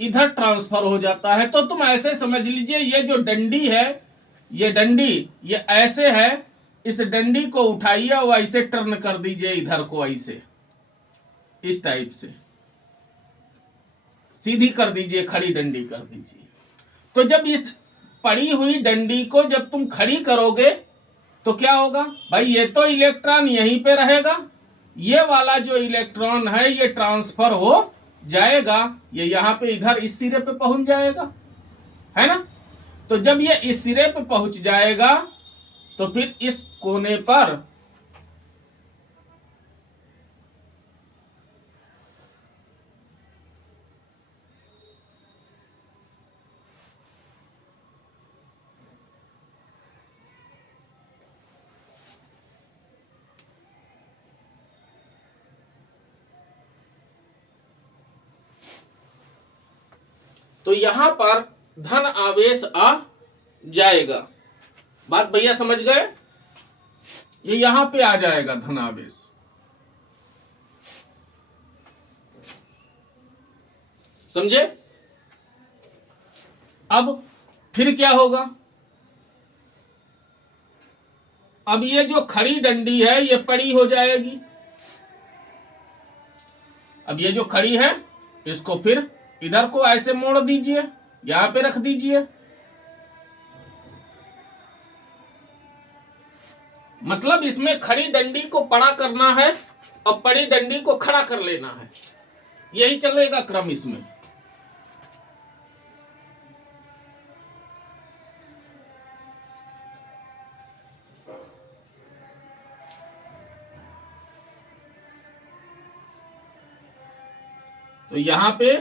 इधर ट्रांसफर हो जाता है। तो तुम ऐसे समझ लीजिए, ये जो डंडी है, ये डंडी ये ऐसे है, इस डंडी को उठाइए और ऐसे टर्न कर दीजिए इधर को, ऐसे इस टाइप से सीधी कर दीजिए, खड़ी डंडी कर दीजिए। तो जब इस पड़ी हुई डंडी को जब तुम खड़ी करोगे तो क्या होगा भाई, ये तो इलेक्ट्रॉन यहीं पे रहेगा, ये वाला जो इलेक्ट्रॉन है ये ट्रांसफर हो जाएगा, ये यहां पे इधर इस सिरे पे पहुंच जाएगा, है ना। तो जब ये इस सिरे पे पहुंच जाएगा तो फिर इस कोने पर तो यहां पर धन आवेश आ जाएगा। बात भैया समझ गए? ये यहां पे आ जाएगा धन आवेश। समझे? अब फिर क्या होगा, अब ये जो खड़ी डंडी है ये पड़ी हो जाएगी। अब ये जो खड़ी है इसको फिर इधर को ऐसे मोड़ दीजिए, यहां पे रख दीजिए। मतलब इसमें खड़ी डंडी को पड़ा करना है और पड़ी डंडी को खड़ा कर लेना है, यही चलेगा क्रम इसमें। तो यहां पे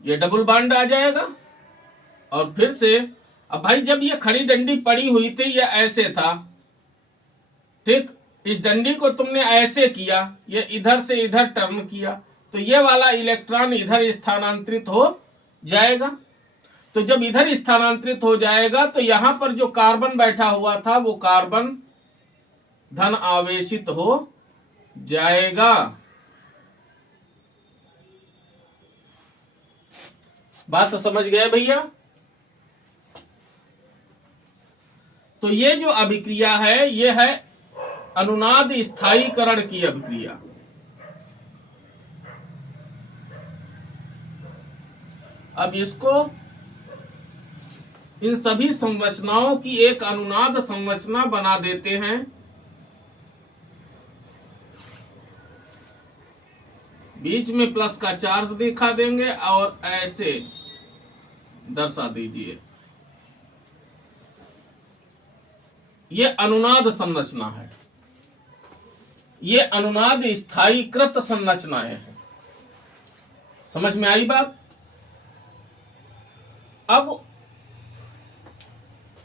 ये डबल बॉन्ड आ जाएगा और फिर से, अब भाई जब ये खड़ी डंडी पड़ी हुई थी ये ऐसे था, ठीक, इस डंडी को तुमने ऐसे किया, ये इधर से इधर टर्न किया, तो ये वाला इलेक्ट्रॉन इधर स्थानांतरित हो जाएगा। तो जब इधर स्थानांतरित हो जाएगा तो यहां पर जो कार्बन बैठा हुआ था वो कार्बन धन आवेशित हो जाएगा। बात तो समझ गए भैया। तो ये जो अभिक्रिया है ये है अनुनाद स्थायीकरण की अभिक्रिया। अब इसको इन सभी संरचनाओं की एक अनुनाद संरचना बना देते हैं। बीच में प्लस का चार्ज दिखा देंगे और ऐसे दर्शा दीजिए। ये अनुनाद संरचना है, ये अनुनाद स्थायीकृत संरचनाएं हैं। समझ में आई बात। अब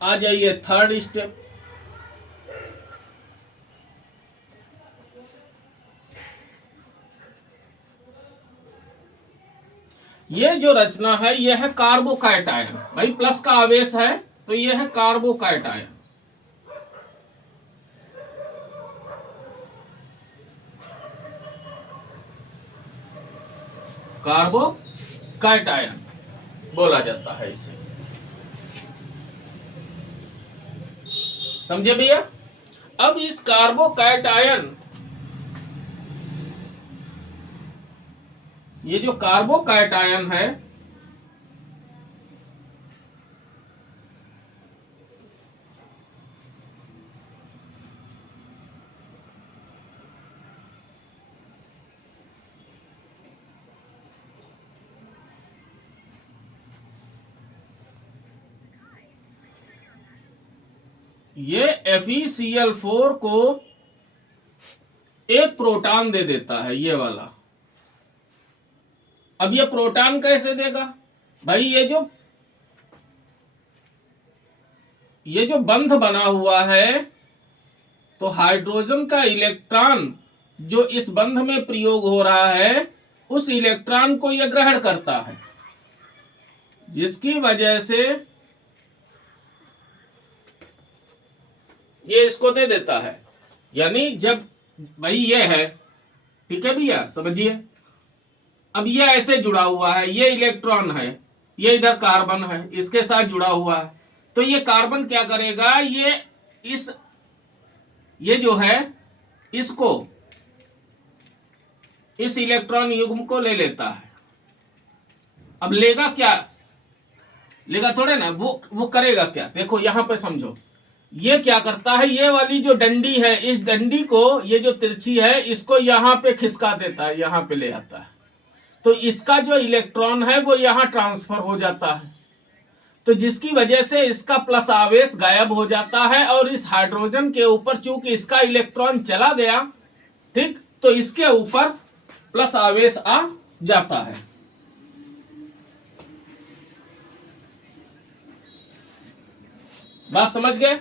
आ जाइए थर्ड स्टेप। ये जो रचना है यह है कार्बोकैटायन। भाई प्लस का आवेश है तो यह है कार्बोकैटायन। कार्बोकैटायन बोला जाता है इसे। समझे भैया। अब इस कार्बोकैटायन, ये जो कार्बोकैटायन है ये FeCl4 को एक प्रोटॉन दे देता है, ये वाला। अब ये प्रोटॉन कैसे देगा भाई। ये जो बंध बना हुआ है तो हाइड्रोजन का इलेक्ट्रॉन जो इस बंध में प्रयोग हो रहा है उस इलेक्ट्रॉन को यह ग्रहण करता है, जिसकी वजह से ये इसको दे देता है। यानी जब भाई ये है, ठीक है भैया, समझिए। अब ये ऐसे जुड़ा हुआ है, ये इलेक्ट्रॉन है, ये इधर कार्बन है, इसके साथ जुड़ा हुआ है। तो ये कार्बन क्या करेगा, ये जो है इसको, इस इलेक्ट्रॉन युग्म को ले लेता है। अब लेगा क्या, लेगा थोड़े ना, वो करेगा क्या, देखो यहां पे समझो। ये क्या करता है, ये वाली जो डंडी है, इस डंडी को, ये जो तिरछी है, इसको यहां पे खिसका देता है, यहां पे ले आता है। तो इसका जो इलेक्ट्रॉन है वो यहां ट्रांसफर हो जाता है। तो जिसकी वजह से इसका प्लस आवेश गायब हो जाता है और इस हाइड्रोजन के ऊपर चूंकि इसका इलेक्ट्रॉन चला गया, ठीक, तो इसके ऊपर प्लस आवेश आ जाता है। बात समझ गए।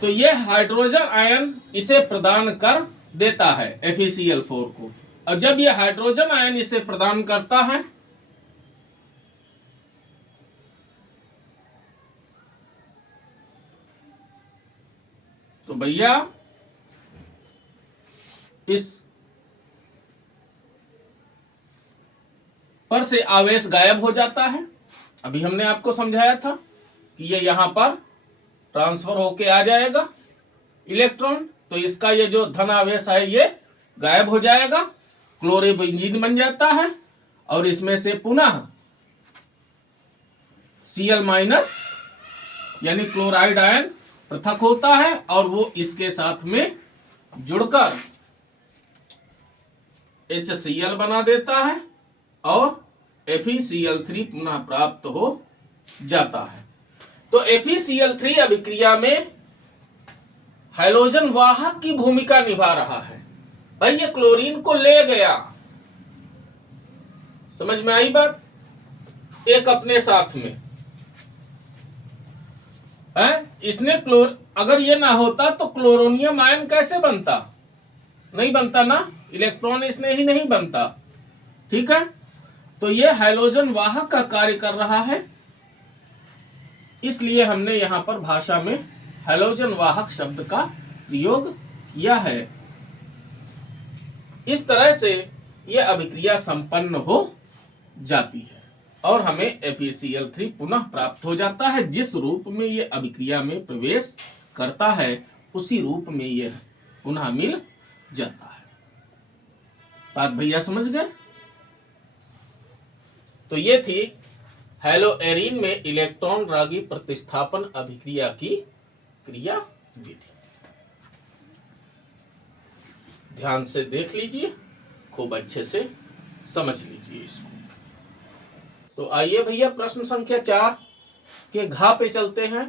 तो ये हाइड्रोजन आयन इसे प्रदान कर देता है FeCl4 को। और जब ये हाइड्रोजन आयन इसे प्रदान करता है तो भैया इस पर से आवेश गायब हो जाता है। अभी हमने आपको समझाया था कि ये यहां पर ट्रांसफर होके आ जाएगा इलेक्ट्रॉन। तो इसका ये जो धन आवेश है ये गायब हो जाएगा, क्लोरोबेंजीन बन जाता है और इसमें से पुनः Cl- यानी क्लोराइड आयन पृथक होता है और वो इसके साथ में जुड़कर HCl बना देता है और FeCl3 पुनः प्राप्त हो जाता है। तो FeCl3 अभिक्रिया में हैलोजन वाहक की भूमिका निभा रहा है। भाई ये क्लोरीन को ले गया, समझ में आई बात, एक अपने साथ में है। इसने अगर ये ना होता तो क्लोरोनियम आयन कैसे बनता, नहीं बनता ना, इलेक्ट्रॉन इसने ही नहीं बनता, ठीक है। तो ये हैलोजन वाहक का कार्य कर रहा है, इसलिए हमने यहां पर भाषा में हैलोजन वाहक शब्द का प्रयोग किया है। इस तरह से यह अभिक्रिया संपन्न हो जाती है और हमें FeCl3 पुनः प्राप्त हो जाता है। जिस रूप में यह अभिक्रिया में प्रवेश करता है उसी रूप में यह पुनः मिल जाता है। बात भैया समझ गए? तो ये थी हैलोएरीन में इलेक्ट्रॉन रागी प्रतिस्थापन अभिक्रिया की क्रिया विधि। ध्यान से देख लीजिए, खूब अच्छे से समझ लीजिए इसको। तो आइए भैया प्रश्न संख्या 4 के घा पे चलते हैं।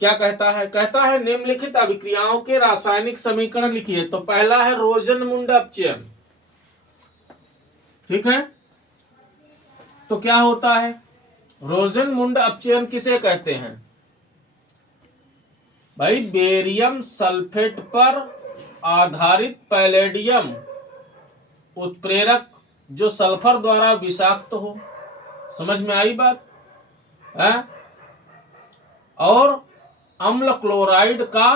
क्या कहता है? कहता है निम्नलिखित अभिक्रियाओं के रासायनिक समीकरण लिखिए। तो पहला है रोजनमुंड अपचयन। ठीक है, तो क्या होता है? रोजनमुंड अपचयन किसे कहते हैं भाई? बेरियम सल्फेट पर आधारित पैलेडियम उत्प्रेरक जो सल्फर द्वारा विषाक्त हो। समझ में आई बात है? और अम्ल क्लोराइड का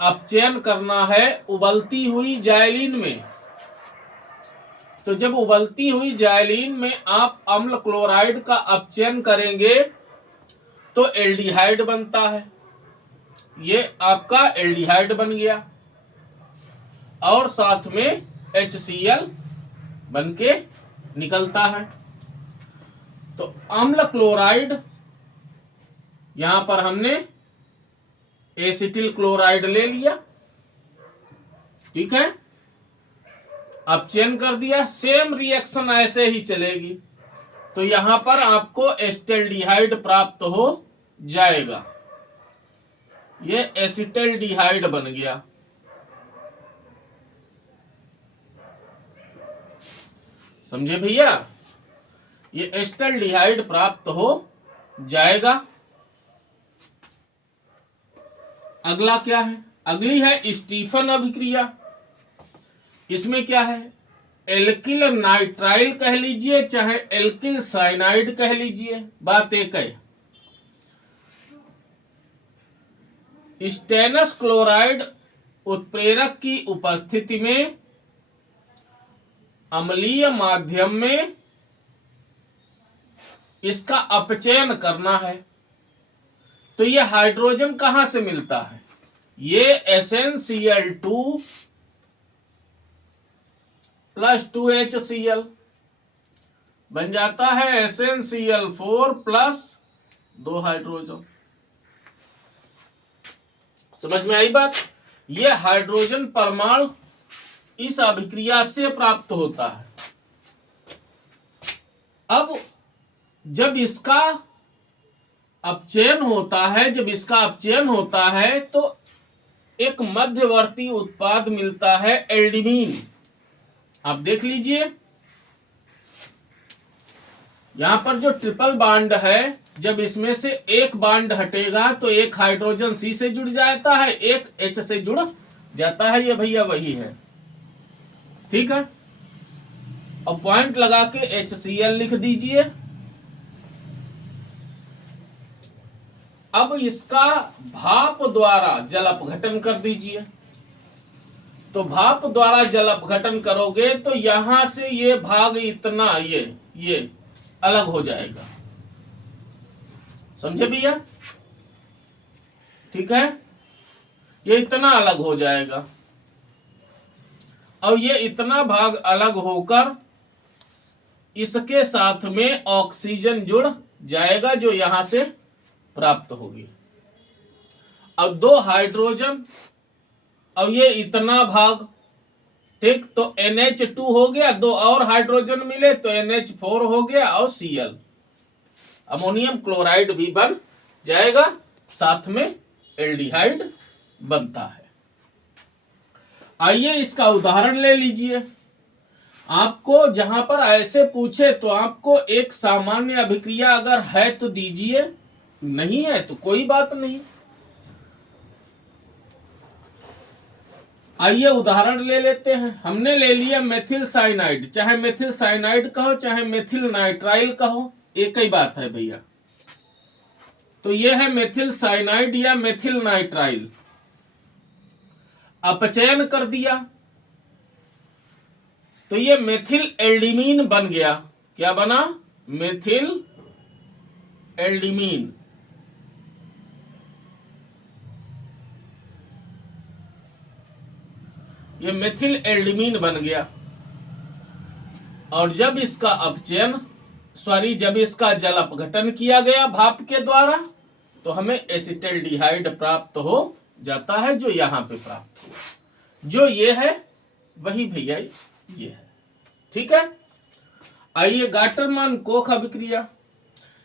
अपचयन करना है उबलती हुई जाइलिन में। तो जब उबलती हुई जाइलिन में आप अम्ल क्लोराइड का अपचयन करेंगे तो एल्डिहाइड बनता है। ये आपका एल्डिहाइड बन गया और साथ में HCl बन के निकलता है। तो अम्ल क्लोराइड, यहां पर हमने एसिटिल क्लोराइड ले लिया। ठीक है, अपचयन कर दिया। सेम रिएक्शन ऐसे ही चलेगी। तो यहां पर आपको एस्टेल्डिहाइड प्राप्त हो जाएगा। ये एसिटल्डिहाइड बन गया। समझे भैया? ये एस्टेल्डिहाइड प्राप्त हो जाएगा। अगला क्या है? अगली है स्टीफन अभिक्रिया। इसमें क्या है? एल्किल नाइट्राइल कह लीजिए चाहे एल्किल साइनाइड कह लीजिए, बात एक है। स्टेनस क्लोराइड उत्प्रेरक की उपस्थिति में अम्लीय माध्यम में इसका अपचयन करना है। तो ये हाइड्रोजन कहां से मिलता है? ये SnCl2 प्लस 2HCl बन जाता है SnCl4 प्लस 2 हाइड्रोजन। समझ में आई बात? ये हाइड्रोजन परमाणु इस अभिक्रिया से प्राप्त होता है। अब जब इसका अपचयन होता है तो एक मध्यवर्ती उत्पाद मिलता है एल्डिमीन। आप देख लीजिए, यहां पर जो ट्रिपल बॉन्ड है, जब इसमें से एक बॉन्ड हटेगा तो एक हाइड्रोजन C से जुड़ जाता है, एक H से जुड़ जाता है। ये भैया वही है। ठीक है, अब पॉइंट लगा के HCl लिख दीजिए। अब इसका भाप द्वारा जल अपघटन कर दीजिए। तो भाप द्वारा जल अपघटन करोगे तो यहां से ये भाग इतना ये अलग हो जाएगा। समझे भैया? ठीक है, ये इतना अलग हो जाएगा और ये इतना भाग अलग होकर इसके साथ में ऑक्सीजन जुड़ जाएगा जो यहां से प्राप्त होगी। अब 2 हाइड्रोजन और ये इतना भाग, ठीक, तो NH2 हो गया। 2 और हाइड्रोजन मिले तो NH4 हो गया और Cl, अमोनियम क्लोराइड भी बन जाएगा, साथ में एल्डिहाइड बनता है। आइए इसका उदाहरण ले लीजिए। आपको जहां पर ऐसे पूछे तो आपको एक सामान्य अभिक्रिया अगर है तो दीजिए, नहीं है तो कोई बात नहीं। आइए उदाहरण ले लेते हैं। हमने ले लिया मेथिल साइनाइड, चाहे मेथिल साइनाइड कहो चाहे मेथिल नाइट्राइल कहो, एक ही बात है भैया। तो ये है मेथिल साइनाइड या मेथिल नाइट्राइल। अपचयन कर दिया तो ये मेथिल एल्डिमीन बन गया। क्या बना? मेथिल एल्डिमीन। ये मेथिल एल्डिमीन बन गया। और जब इसका अपचयन जब इसका जल अपघटन किया गया भाप के द्वारा तो हमें एसिटल्डिहाइड प्राप्त हो जाता है, जो यहां पे प्राप्त हुआ। जो ये है वही भैया ये है। ठीक है। आइए गाटरमान कोख अभिक्रिया।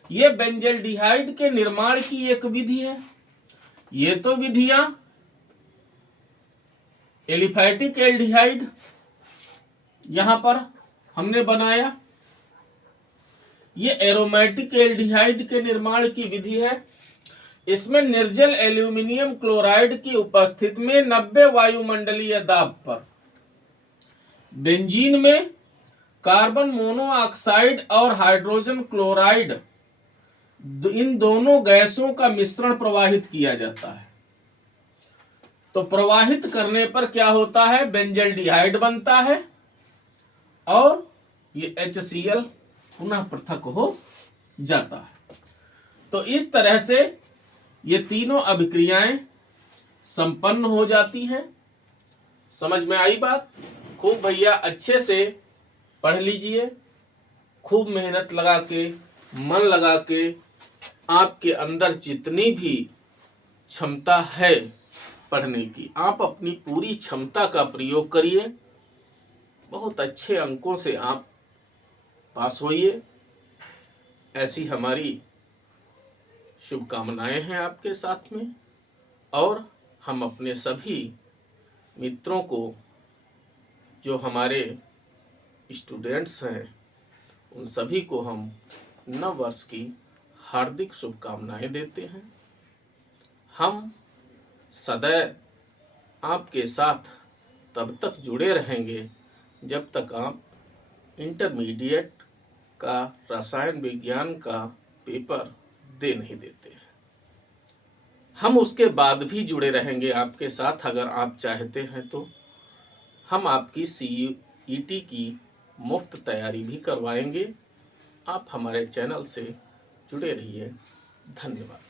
ये बेंजल्डिहाइड के निर्माण की एक विधि है। ये तो विधियां एलिफैटिक एल्डिहाइड यहां पर हमने बनाया। ये एरोमेटिक एल्डिहाइड के निर्माण की विधि है। इसमें निर्जल एल्यूमिनियम क्लोराइड की उपस्थिति में 90 वायुमंडलीय दाब पर बेंजीन में कार्बन मोनोऑक्साइड और हाइड्रोजन क्लोराइड, इन दोनों गैसों का मिश्रण प्रवाहित किया जाता है। तो प्रवाहित करने पर क्या होता है? बेंजल्डिहाइड बनता है और ये HCl पुनः पृथक हो जाता है। तो इस तरह से ये तीनों अभिक्रियाएं संपन्न हो जाती हैं। समझ में आई बात? खूब भैया अच्छे से पढ़ लीजिए, खूब मेहनत लगा के, मन लगा के, आपके अंदर जितनी भी क्षमता है पढ़ने की, आप अपनी पूरी क्षमता का प्रयोग करिए। बहुत अच्छे अंकों से आप पास होइए, ऐसी हमारी शुभकामनाएं हैं आपके साथ में। और हम अपने सभी मित्रों को, जो हमारे स्टूडेंट्स हैं, उन सभी को हम नव वर्ष की हार्दिक शुभकामनाएं देते हैं। हम सदैव आपके साथ तब तक जुड़े रहेंगे जब तक आप इंटरमीडिएट का रसायन विज्ञान का पेपर दे नहीं देते हैं। हम उसके बाद भी जुड़े रहेंगे आपके साथ। अगर आप चाहते हैं तो हम आपकी CET की मुफ्त तैयारी भी करवाएंगे। आप हमारे चैनल से जुड़े रहिए। धन्यवाद।